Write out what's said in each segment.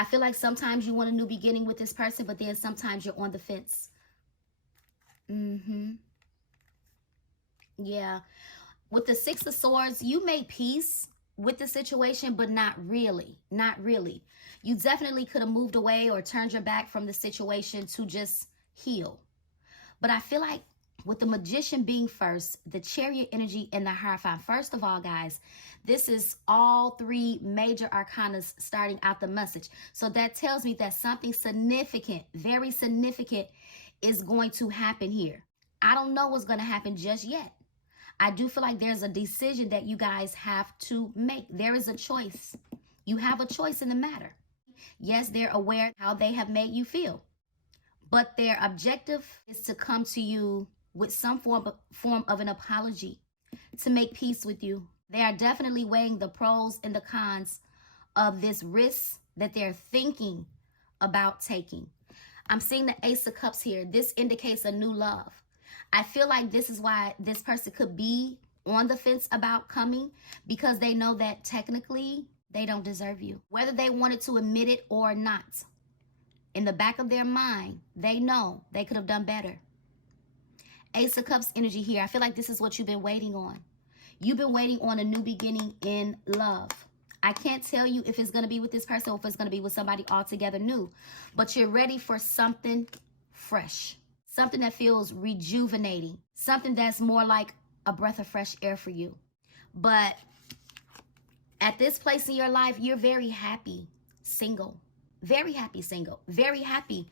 I feel like sometimes you want a new beginning with this person, but then sometimes you're on the fence. Yeah. With the Six of Swords, you made peace with the situation, but not really. Not really. You definitely could have moved away or turned your back from the situation to just heal. But I feel like with the Magician being first, the Chariot energy, and the Hierophant, first of all, guys, this is all three major arcanas starting out the message. So that tells me that something significant, very significant, is going to happen here. I don't know what's going to happen just yet. I do feel like there's a decision that you guys have to make. There is a choice. You have a choice in the matter. Yes, they're aware how they have made you feel, but their objective is to come to you with some form of an apology, to make peace with you. They are definitely weighing the pros and the cons of this risk that they're thinking about taking. I'm seeing the Ace of Cups here. This indicates a new love. I feel like this is why this person could be on the fence about coming, because they know that technically they don't deserve you. Whether they wanted to admit it or not, in the back of their mind, they know they could have done better. Ace of Cups energy here. I feel like this is what you've been waiting on. You've been waiting on a new beginning in love. I can't tell you if it's going to be with this person or if it's going to be with somebody altogether new, but you're ready for something fresh. Something that feels rejuvenating. Something that's more like a breath of fresh air for you. But at this place in your life, you're very happy single. Very happy single. Very happy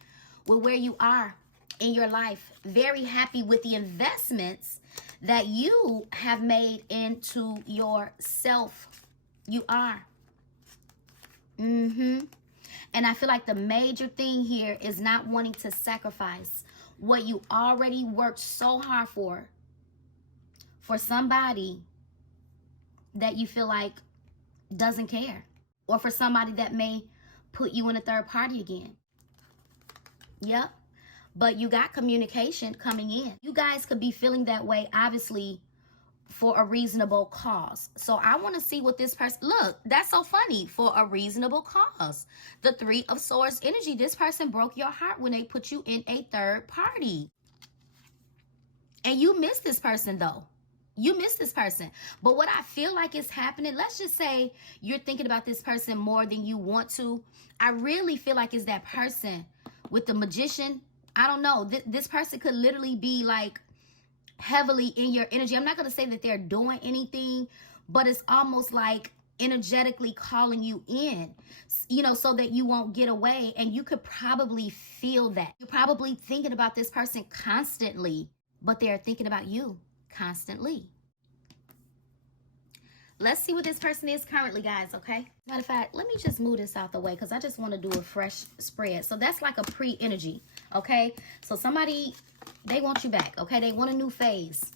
with where you are in your life. Very happy with the investments that you have made into yourself. You are. And I feel like the major thing here is not wanting to sacrifice what you already worked so hard for somebody that you feel like doesn't care, or for somebody that may put you in a third party again. Yep. But you got communication coming in. You guys could be feeling that way, obviously, for a reasonable cause. So I want to see what this person, look, that's so funny, for a reasonable cause. The Three of Swords energy, this person broke your heart when they put you in a third party. And you miss this person though. You miss this person. But what I feel like is happening, let's just say you're thinking about this person more than you want to. I really feel like it's that person with the Magician. I don't know. This person could literally be like heavily in your energy. I'm not going to say that they're doing anything, but it's almost like energetically calling you in, you know, so that you won't get away. And you could probably feel that. You're probably thinking about this person constantly, but they're thinking about you constantly. Let's see what this person is currently, guys, okay? Matter of fact, let me just move this out the way because I just want to do a fresh spread. So that's like a pre-energy, okay? So somebody, they want you back, okay? They want a new phase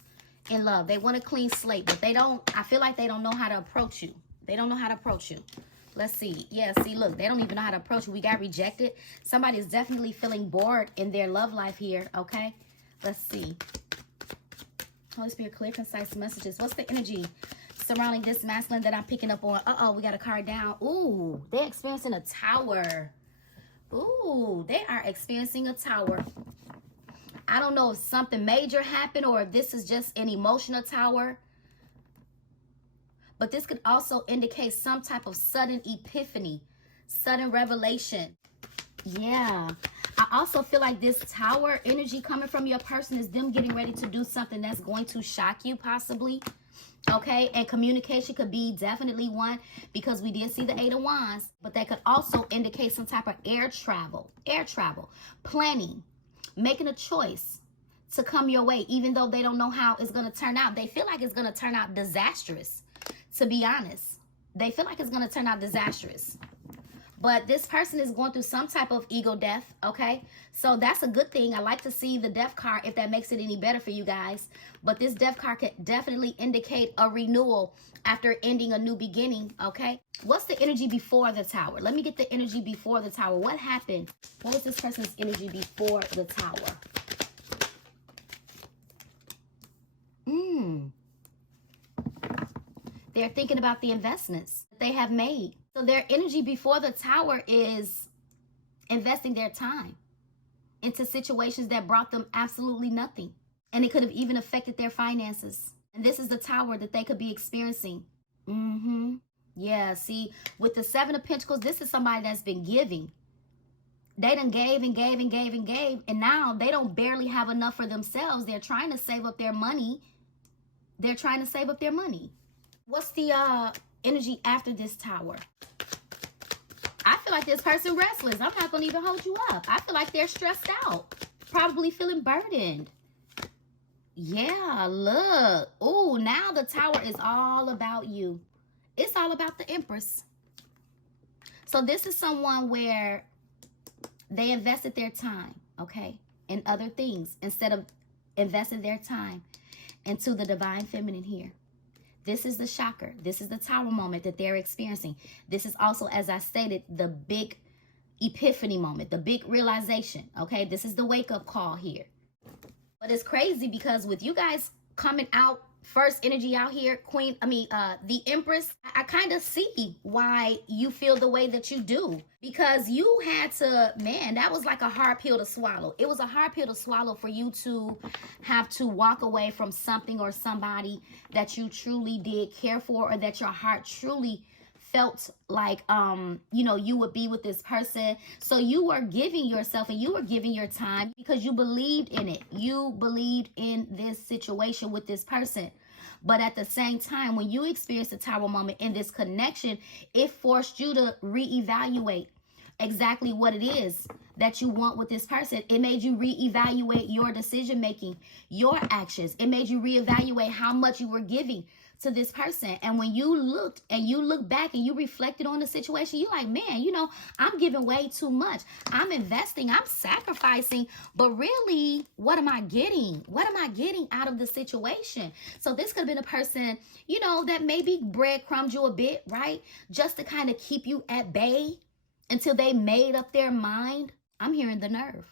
in love. They want a clean slate, but they don't, I feel like they don't know how to approach you. They don't know how to approach you. Let's see. Yeah, see, look, they don't even know how to approach you. We got rejected. Somebody is definitely feeling bored in their love life here, okay? Let's see. Holy Spirit, clear, concise messages. What's the energy surrounding this masculine that I'm picking up on? Uh-oh, we got a card down. Ooh, they're experiencing a tower. Ooh, they are experiencing a tower. I don't know if something major happened or if this is just an emotional tower. But this could also indicate some type of sudden epiphany, sudden revelation. Yeah. I also feel like this tower energy coming from your person is them getting ready to do something that's going to shock you possibly. Okay, and communication could be definitely one, because we did see the Eight of Wands, but that could also indicate some type of air travel, planning, making a choice to come your way, even though they don't know how it's going to turn out. They feel like it's going to turn out disastrous, to be honest. They feel like it's going to turn out disastrous. But this person is going through some type of ego death, okay? So that's a good thing. I like to see the death card if that makes it any better for you guys. But this death card could definitely indicate a renewal after ending a new beginning, okay? What's the energy before the tower? Let me get the energy before the tower. What happened? What was this person's energy before the tower? They're thinking about the investments they have made. So their energy before the Tower is investing their time into situations that brought them absolutely nothing. And it could have even affected their finances. And this is the Tower that they could be experiencing. Yeah, see, with the Seven of Pentacles, this is somebody that's been giving. They done gave and gave and gave and gave, and now they don't barely have enough for themselves. They're trying to save up their money. They're trying to save up their money. What's the energy after this Tower? I feel like this person restless. I'm not going to even hold you up. I feel like they're stressed out. Probably feeling burdened. Yeah, look. Oh, now the Tower is all about you. It's all about the Empress. So this is someone where they invested their time, okay, in other things instead of investing their time into the divine feminine here. This is the shocker. This is the Tower moment that they're experiencing. This is also, as I stated, the big epiphany moment, the big realization, okay? This is the wake-up call here. But it's crazy because with you guys coming out, first energy out here, the Empress, I kind of see why you feel the way that you do. Because you had to, man, that was like a hard pill to swallow. It was a hard pill to swallow for you to have to walk away from something or somebody that you truly did care for, or that your heart truly felt like, you would be with this person. So you were giving yourself and you were giving your time because you believed in it. You believed in this situation with this person. But at the same time, when you experienced the Tower moment in this connection, it forced you to reevaluate exactly what it is that you want with this person. It made you reevaluate your decision making, your actions. It made you reevaluate how much you were giving to this person. And when you looked and you look back and you reflected on the situation, you're like, man, I'm giving way too much. I'm investing, I'm sacrificing, but really, what am I getting? What am I getting out of the situation? So this could have been a person, that maybe breadcrumbed you a bit, right? Just to kind of keep you at bay until they made up their mind. I'm hearing the nerve.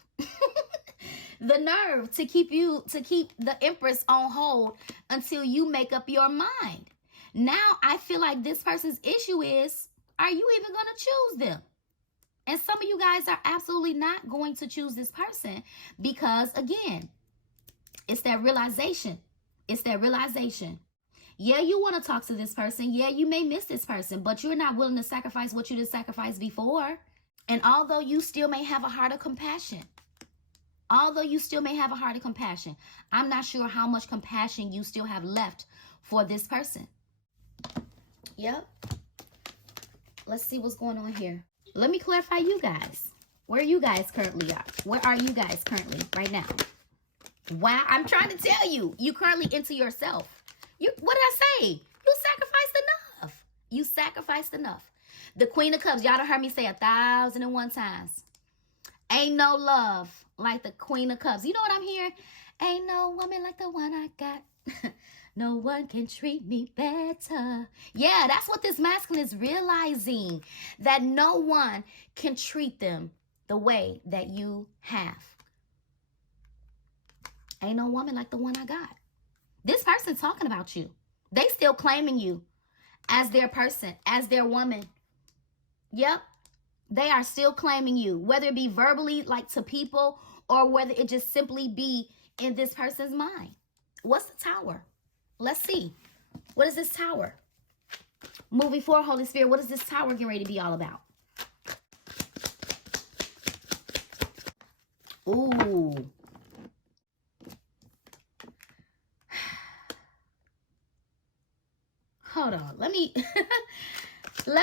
The nerve to keep the Empress on hold until you make up your mind. Now I feel like this person's issue is, are you even going to choose them? And some of you guys are absolutely not going to choose this person because, again, it's that realization. It's that realization. Yeah, you want to talk to this person. Yeah, you may miss this person, but you're not willing to sacrifice what you did sacrifice before. And although you still may have a heart of compassion, I'm not sure how much compassion you still have left for this person. Yep. Let's see what's going on here. Let me clarify you guys. Where you guys currently are. Where are you guys currently right now? Wow, I'm trying to tell you. You currently into yourself. What did I say? You sacrificed enough. You sacrificed enough. The Queen of Cups. Y'all done heard me say 1,001 times. Ain't no love like the Queen of Cups. You know what I'm hearing? Ain't no woman like the one I got. No one can treat me better. Yeah, that's what this masculine is realizing. That no one can treat them the way that you have. Ain't no woman like the one I got. This person talking about you. They still claiming you as their person, as their woman. Yep. They are still claiming you, whether it be verbally, like to people, or whether it just simply be in this person's mind. What's the Tower? Let's see. What is this Tower? Moving forward, Holy Spirit, what is this Tower getting ready to be all about? Ooh. Hold on. Let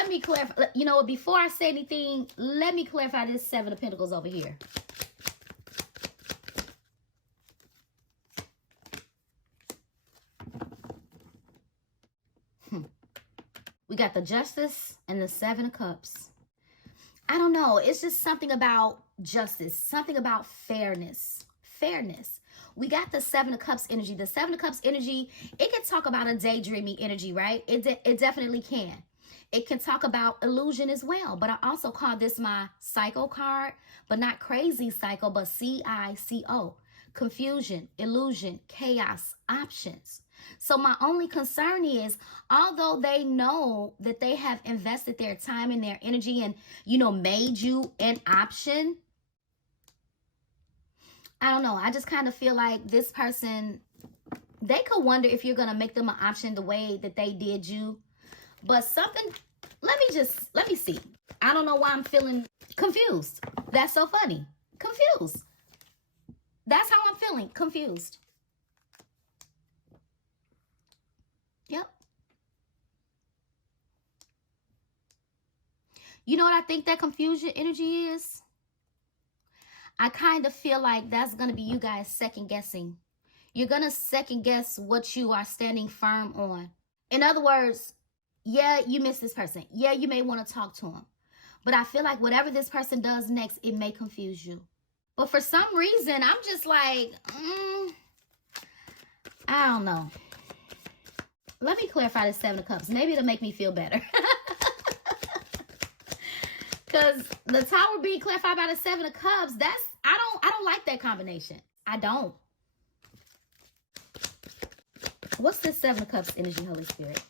me clarify. Before I say anything, let me clarify this Seven of Pentacles over here. We got the Justice and the Seven of Cups. I don't know. It's just something about justice, something about fairness. We got the Seven of Cups energy. The Seven of Cups energy, it can talk about a daydreaming energy, right? It definitely can. It can talk about illusion as well. But I also call this my psycho card, but not crazy psycho, but C-I-C-O. Confusion, illusion, chaos, options. So my only concern is, although they know that they have invested their time and their energy and, you know, made you an option, I don't know. I just kind of feel like this person, they could wonder if you're going to make them an option the way that they did you. But something, let me see. I don't know why I'm feeling confused. That's so funny. Confused. That's how I'm feeling. Confused. Yep. You know what I think that confusion energy is? I kind of feel like that's going to be you guys second guessing. You're going to second guess what you are standing firm on. In other words, yeah, you miss this person. Yeah, you may want to talk to him. But I feel like whatever this person does next, it may confuse you. But for some reason, I'm just like, I don't know. Let me clarify this Seven of Cups. Maybe it'll make me feel better. Because the Tower being clarified by the Seven of Cups, that's, I don't like that combination. I don't. What's this Seven of Cups energy, Holy Spirit?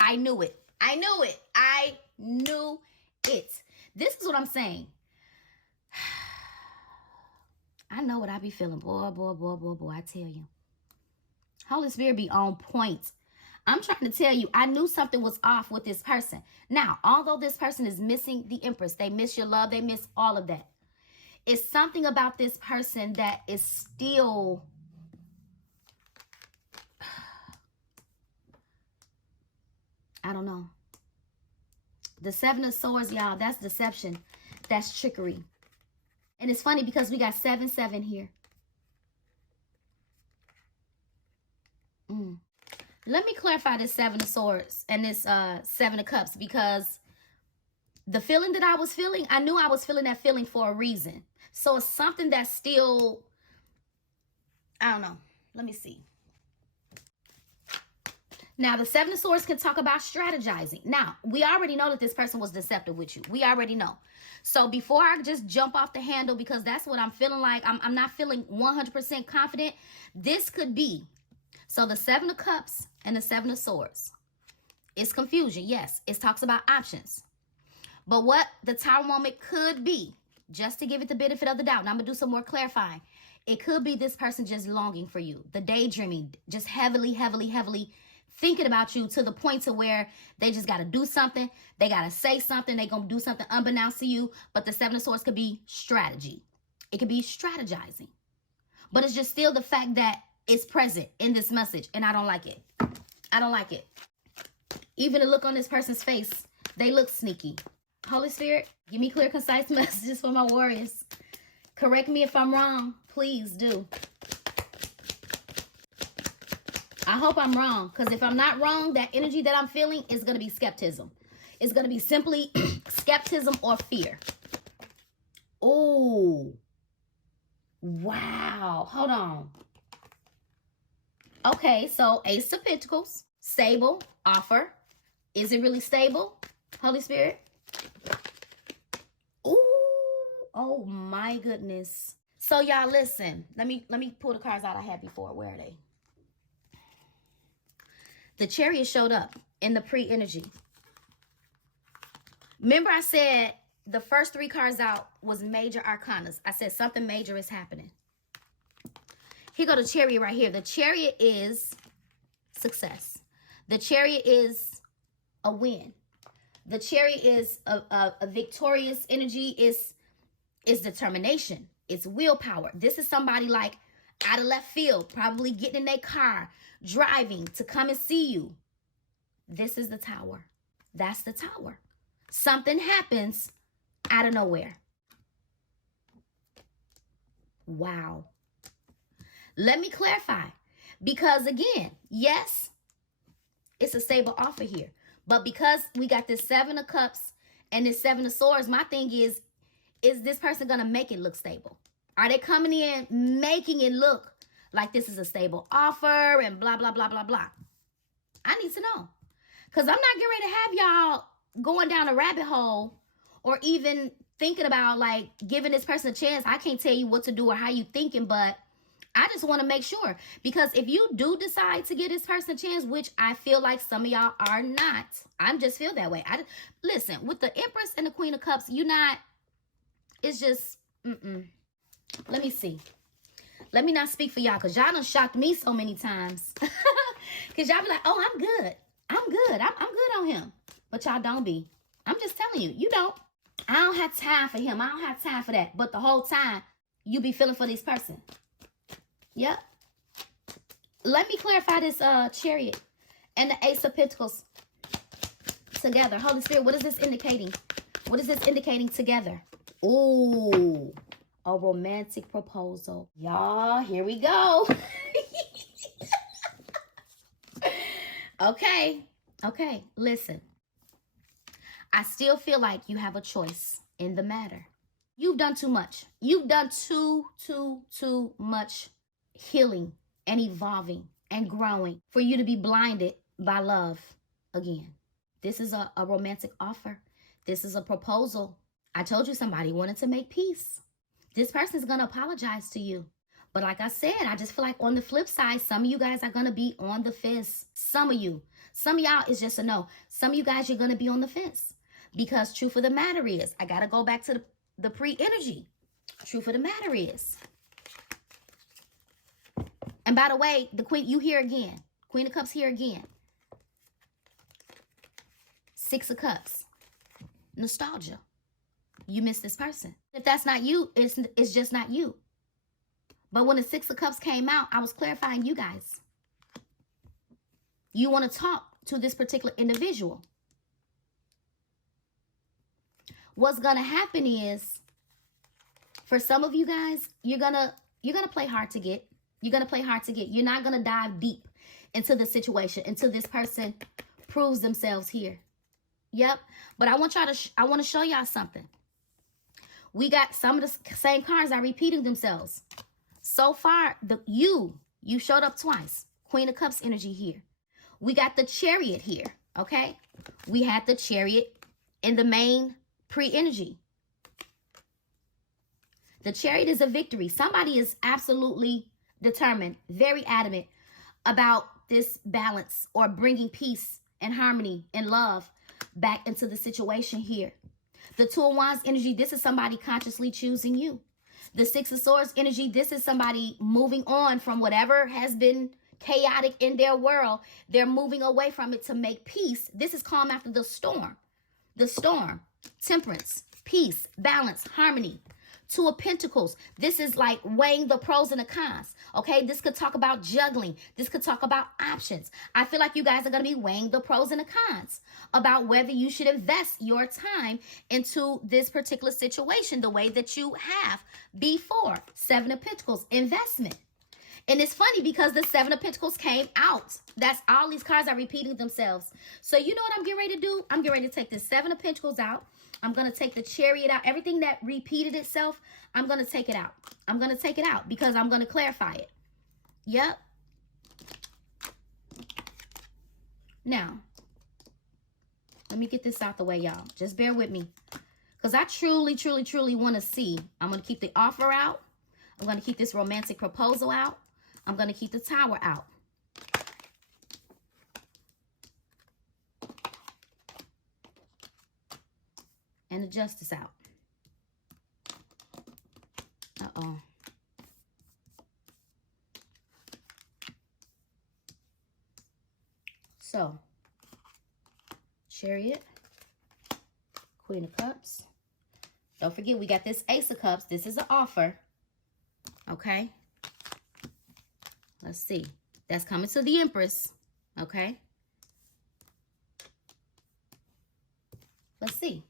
I knew it. I knew it. I knew it. This is what I'm saying. I know what I be feeling. Boy, boy, boy, boy, boy, I tell you. Holy Spirit be on point. I'm trying to tell you, I knew something was off with this person. Now, although this person is missing the Empress, they miss your love, they miss all of that. It's something about this person that is still... I don't know. The Seven of Swords, y'all, that's deception. That's trickery. And it's funny because we got 7-7 here. Let me clarify this Seven of Swords and this Seven of Cups, because the feeling that I was feeling, I knew I was feeling that feeling for a reason. So it's something that's still, I don't know. Let me see. Now, the Seven of Swords can talk about strategizing. Now, we already know that this person was deceptive with you. We already know. So before I just jump off the handle, because that's what I'm feeling like, I'm not feeling 100% confident. This could be, so the Seven of Cups and the Seven of Swords. It's confusion, yes. It talks about options. But what the Tower moment could be, just to give it the benefit of the doubt, and I'm going to do some more clarifying. It could be this person just longing for you. The daydreaming, just heavily, heavily, heavily thinking about you to the point to where they just got to do something. They got to say something. They going to do something unbeknownst to you. But the Seven of Swords could be strategy. It could be strategizing. But it's just still the fact that it's present in this message. And I don't like it. I don't like it. Even the look on this person's face, they look sneaky. Holy Spirit, give me clear, concise messages for my warriors. Correct me if I'm wrong. Please do. I hope I'm wrong, because if I'm not wrong, that energy that I'm feeling is going to be skepticism. It's going to be simply skepticism or fear. Oh, wow. Hold on. Okay, so Ace of Pentacles, stable, offer. Is it really stable, Holy Spirit? Ooh, oh my goodness. So y'all listen, let me pull the cards out I had before. Where are they? The Chariot showed up in the pre-energy. Remember I said the first 3 cards out was major arcanas. I said something major is happening. Here go the Chariot right here. The Chariot is success. The Chariot is a win. The Chariot is a victorious energy. Is determination. It's willpower. This is somebody like out of left field, probably getting in their car, driving to come and see you. This is the Tower. That's the Tower. Something happens out of nowhere. Wow. Let me clarify. Because again, yes, it's a stable offer here. But because we got this Seven of Cups and this Seven of Swords, my thing is this person going to make it look stable? Are they coming in making it look like this is a stable offer and blah, blah, blah, blah, blah? I need to know. Because I'm not getting ready to have y'all going down a rabbit hole or even thinking about like giving this person a chance. I can't tell you what to do or how you thinking, but I just want to make sure, because if you do decide to give this person a chance, which I feel like some of y'all are not, I just feel that way. Listen, with the Empress and the Queen of Cups, you're not, it's just, Let me see. Let me not speak for y'all, because y'all done shocked me so many times. Because y'all be like, oh, I'm good. I'm good. I'm good on him. But y'all don't be. I'm just telling you, you don't. I don't have time for him. I don't have time for that. But the whole time, you be feeling for this person. Yep. Let me clarify this Chariot and the Ace of Pentacles together. Holy Spirit, what is this indicating? What is this indicating together? Ooh, a romantic proposal. Y'all, here we go. Okay, listen. I still feel like you have a choice in the matter. You've done too much. You've done too much healing and evolving and growing for you to be blinded by love again. This is a romantic offer. This is a proposal. I told you somebody wanted to make peace. This person is going to apologize to you. But like I said, I just feel like on the flip side, some of you guys are going to be on the fence. Some of you. Some of y'all is just a no. Some of you guys, you're going to be on the fence. Because truth of the matter is, I got to go back to the pre-energy. Truth of the matter is. And by the way, the Queen, you here again. Queen of Cups here again. Six of Cups. Nostalgia. You miss this person. If that's not you, it's just not you. But when the Six of Cups came out, I was clarifying you guys. You want to talk to this particular individual. What's going to happen is, for some of you guys, you're going to play hard to get. You're going to play hard to get. You're not going to dive deep into the situation until this person proves themselves here. Yep. But I want to show y'all something. We got some of the same cards are repeating themselves. So far, you showed up twice. Queen of Cups energy here. We got the Chariot here, okay? We had the Chariot in the main pre-energy. The Chariot is a victory. Somebody is absolutely determined, very adamant about this balance or bringing peace and harmony and love back into the situation here. The Two of Wands energy, this is somebody consciously choosing you. The Six of Swords energy, this is somebody moving on from whatever has been chaotic in their world. They're moving away from it to make peace. This is calm after the storm. The storm, temperance, peace, balance, harmony. Two of Pentacles. This is like weighing the pros and the cons. Okay, this could talk about juggling. This could talk about options. I feel like you guys are going to be weighing the pros and the cons about whether you should invest your time into this particular situation the way that you have before. Seven of Pentacles, investment. And it's funny because the Seven of Pentacles came out. That's all these cards are repeating themselves. So you know what I'm getting ready to do? I'm getting ready to take the Seven of Pentacles out. I'm going to take the Chariot out. Everything that repeated itself, I'm going to take it out. I'm going to take it out because I'm going to clarify it. Yep. Now, let me get this out the way, y'all. Just bear with me. Because I truly want to see. I'm going to keep the offer out. I'm going to keep this romantic proposal out. I'm going to keep the Tower out. And the Justice out. Uh-oh. So, Chariot, Queen of Cups. Don't forget, we got this Ace of Cups. This is an offer. Okay? Let's see. That's coming to the Empress. Okay? Let's see.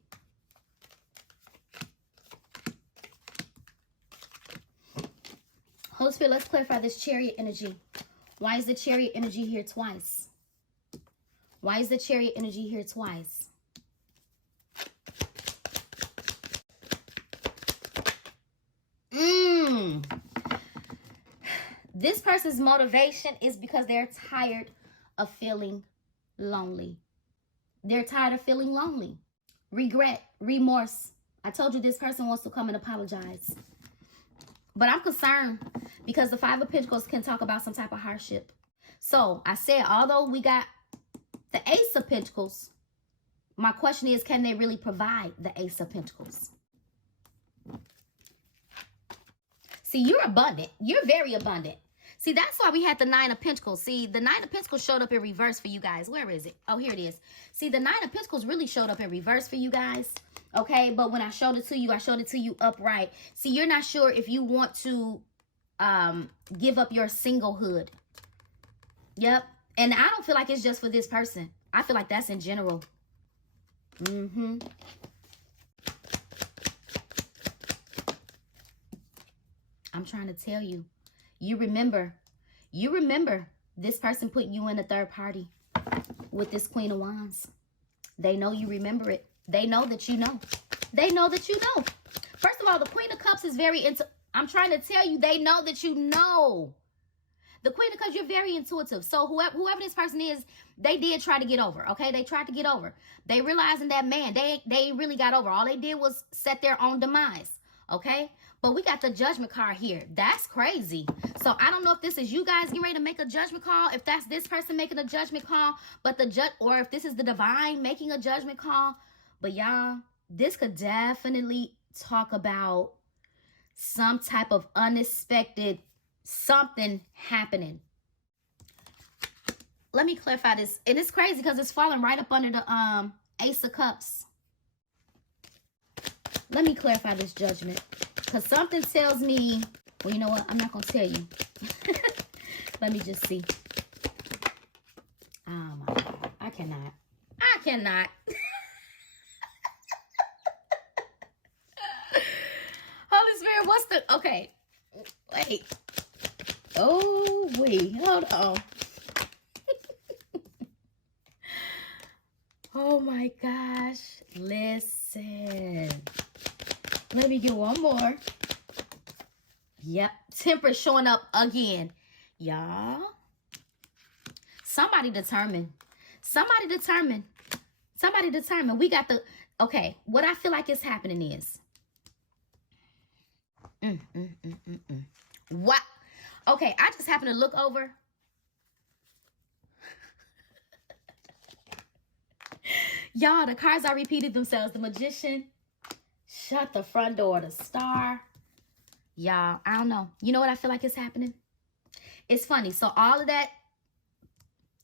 Holy Spirit, let's clarify this Chariot energy. Why is the Chariot energy here twice? Why is the Chariot energy here twice? This person's motivation is because they're tired of feeling lonely. They're tired of feeling lonely. Regret, remorse. I told you this person wants to come and apologize. But I'm concerned because the Five of Pentacles can talk about some type of hardship. So I said, although we got the Ace of Pentacles, my question is, can they really provide the Ace of Pentacles? See, you're abundant. You're very abundant. See, that's why we had the Nine of Pentacles. See, the Nine of Pentacles showed up in reverse for you guys. Where is it? Oh, here it is. See, the Nine of Pentacles really showed up in reverse for you guys. Okay, but when I showed it to you, I showed it to you upright. See, you're not sure if you want to give up your singlehood. Yep. And I don't feel like it's just for this person. I feel like that's in general. I'm trying to tell you. You remember this person put you in a third party with this Queen of Wands. They know you remember it. They know that you know. They know that you know. First of all, the Queen of Cups is very I'm trying to tell you, they know that you know. The Queen of Cups, you're very intuitive. So whoever this person is, they did try to get over, okay? They tried to get over. They realizing that, man, they really got over. All they did was set their own demise, okay? But we got the Judgment card here. That's crazy. So I don't know if this is you guys getting ready to make a judgment call, if that's this person making a judgment call, but or if this is the divine making a judgment call. But y'all, this could definitely talk about some type of unexpected something happening. Let me clarify this. And it's crazy because it's falling right up under the Ace of Cups. Let me clarify this judgment. Because something tells me, well, you know what? I'm not going to tell you. Let me just see. Oh, my God. I cannot. Holy Spirit, what's the... Okay. Wait. Oh, wait. Hold on. Oh, my gosh. Listen. Let me get one more. Yep. Temperance showing up again. Y'all. Somebody determined. Somebody determined. Somebody determined. We got the... Okay. What I feel like is happening is... What? Okay. I just happened to look over. Y'all, the cards are repeated themselves. The Magician. Shut the front door. The Star. Y'all, I don't know. You know what I feel like is happening? It's funny. So all of that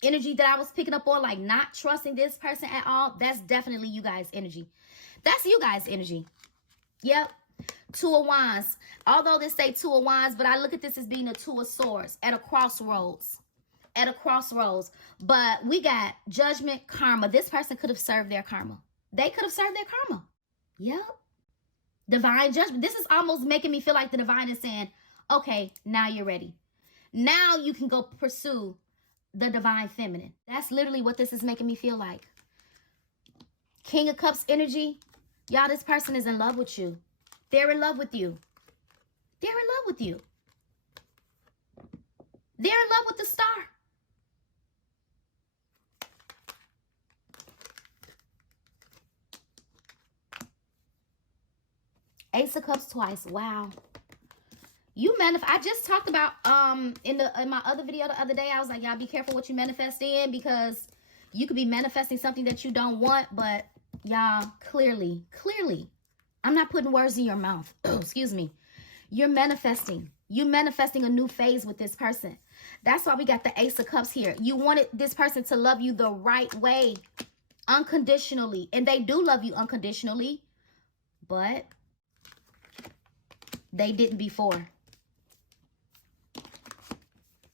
energy that I was picking up on, like not trusting this person at all, that's definitely you guys' energy. That's you guys' energy. Yep. Two of Wands. Although this say Two of Wands, but I look at this as being a Two of Swords at a crossroads. At a crossroads. But we got Judgment, Karma. This person could have served their karma. They could have served their karma. Yep. Divine Judgment. This is almost making me feel like the divine is saying, okay, now you're ready. Now you can go pursue the divine feminine. That's literally what this is making me feel like. King of Cups energy. Y'all, this person is in love with you. They're in love with you. They're in love with you. They're in love with the Star. Ace of Cups twice. Wow. You I just talked about in my other video the other day, I was like, y'all be careful what you manifest in, because you could be manifesting something that you don't want. But y'all, clearly, I'm not putting words in your mouth. Excuse me. You're manifesting. You're manifesting a new phase with this person. That's why we got the Ace of Cups here. You wanted this person to love you the right way, unconditionally. And they do love you unconditionally, but they didn't before.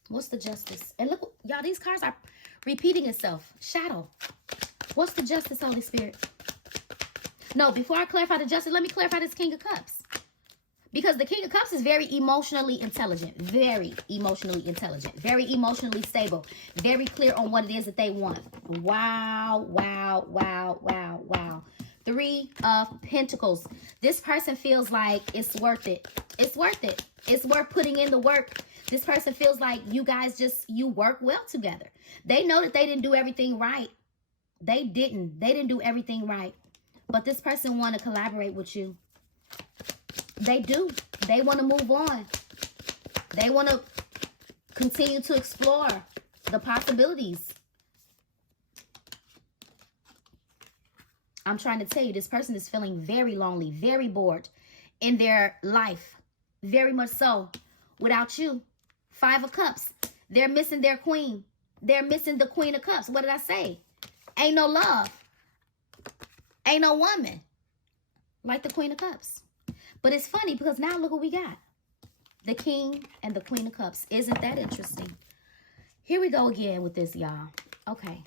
What's the Justice? And look, y'all, these cards are repeating itself. Shadow. What's the Justice, Holy Spirit? No, before I clarify the Justice, let me clarify this King of Cups. Because the King of Cups is very emotionally intelligent. Very emotionally intelligent. Very emotionally stable. Very clear on what it is that they want. Wow, wow, wow, wow, wow. Three of Pentacles. This person feels like it's worth it. It's worth it. It's worth putting in the work. This person feels like you guys you work well together. They know that they didn't do everything right. They didn't do everything right. But this person want to collaborate with you. They do. They want to move on. They want to continue to explore the possibilities. I'm trying to tell you, this person is feeling very lonely, very bored in their life. Very much so. Without you. 5 of Cups. They're missing their queen. They're missing the Queen of Cups. What did I say? Ain't no love. Ain't no woman like the Queen of Cups. But it's funny because now look what we got. The King and the Queen of Cups. Isn't that interesting? Here we go again with this, y'all. Okay.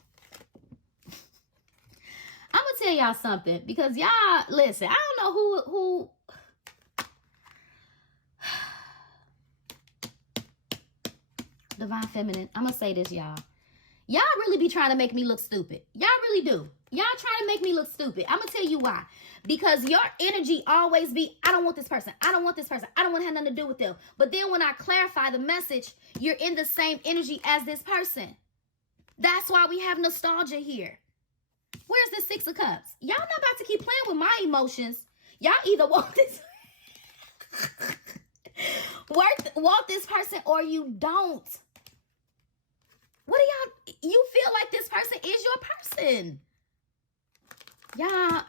I'm going to tell y'all something because y'all, listen, I don't know who Divine Feminine, I'm going to say this, y'all. Y'all really be trying to make me look stupid. Y'all really do. Y'all trying to make me look stupid. I'm going to tell you why. Because your energy always be, I don't want this person. I don't want this person. I don't want to have nothing to do with them. But then when I clarify the message, you're in the same energy as this person. That's why we have nostalgia here. Where's the 6 of Cups? Y'all not about to keep playing with my emotions. Y'all either want this want this person or you don't. What do y'all, you feel like this person is your person. Y'all.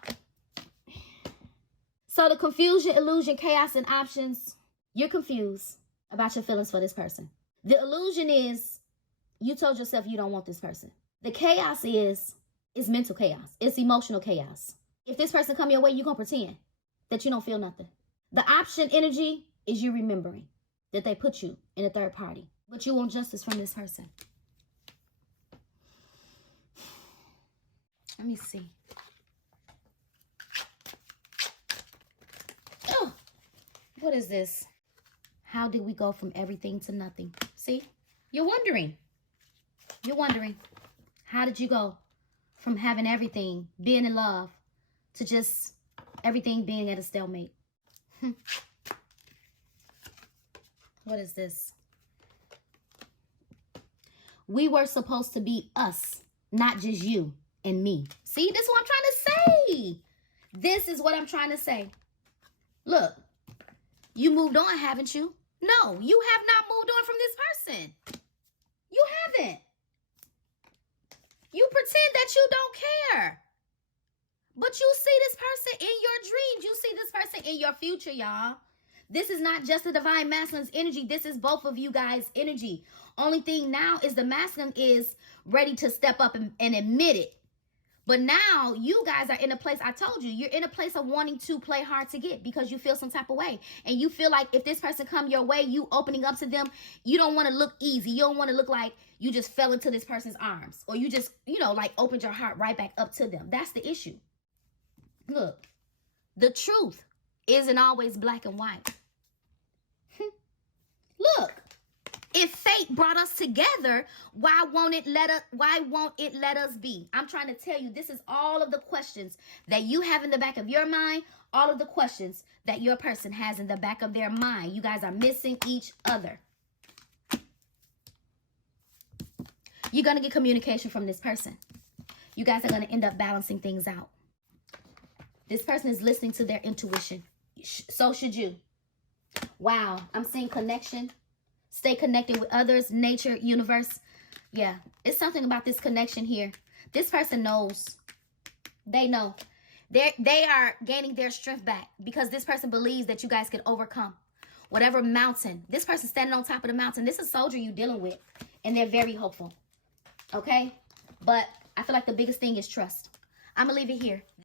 So the confusion, illusion, chaos, and options, you're confused about your feelings for this person. The illusion is you told yourself you don't want this person. The chaos is mental chaos. It's emotional chaos. If this person come your way, you're going to pretend that you don't feel nothing. The option energy is you remembering that they put you in a third party. But you want justice from this person. Let me see. Oh, what is this? How did we go from everything to nothing? See, you're wondering. You're wondering. How did you go from having everything, being in love, to just everything being at a stalemate? What is this? We were supposed to be us, not just you and me. See, this is what I'm trying to say. This is what I'm trying to say. Look, you moved on, haven't you? No, you have not moved on from this person. You haven't. You pretend that you don't care. But you see this person in your dreams. You see this person in your future, y'all. This is not just the divine masculine's energy. This is both of you guys' energy. Only thing now is the masculine is ready to step up and admit it. But now you guys are in a place, I told you, you're in a place of wanting to play hard to get because you feel some type of way. And you feel like if this person come your way, you opening up to them, you don't want to look easy. You don't want to look like you just fell into this person's arms. Or you just, you know, like opened your heart right back up to them. That's the issue. Look, the truth isn't always black and white. Look, if fate brought us together, why won't it let us be? I'm trying to tell you, this is all of the questions that you have in the back of your mind, all of the questions that your person has in the back of their mind. You guys are missing each other. You're going to get communication from this person. You guys are going to end up balancing things out. This person is listening to their intuition. So should you. Wow, I'm seeing connection. Stay connected with others, nature, universe. Yeah, it's something about this connection here. This person knows. They know. They are gaining their strength back because this person believes that you guys can overcome whatever mountain. This person standing on top of the mountain. This is a soldier you're dealing with, and they're very hopeful. Okay? But I feel like the biggest thing is trust. I'm going to leave it here.